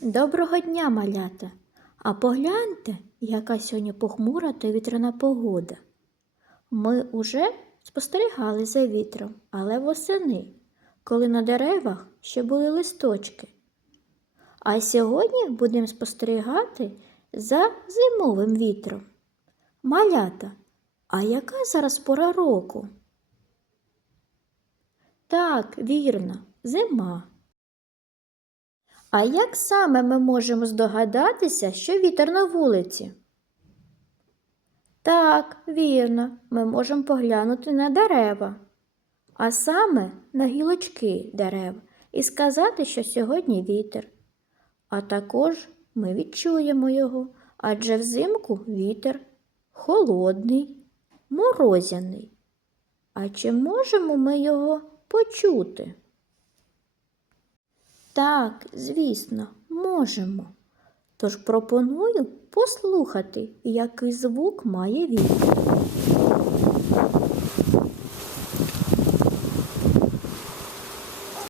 Доброго дня, малята! А погляньте, яка сьогодні похмура та вітряна погода. Ми уже спостерігали за вітром, але восени, коли на деревах ще були листочки. А сьогодні будемо спостерігати за зимовим вітром. Малята, а яка зараз пора року? Так, вірно, зима. А як саме ми можемо здогадатися, що вітер на вулиці? Так, вірно, ми можемо поглянути на дерева, а саме на гілочки дерев, і сказати, що сьогодні вітер. А також ми відчуємо його, адже взимку вітер холодний, морозяний. А чи можемо ми його почути? Так, звісно, можемо. Тож пропоную послухати, який звук має він.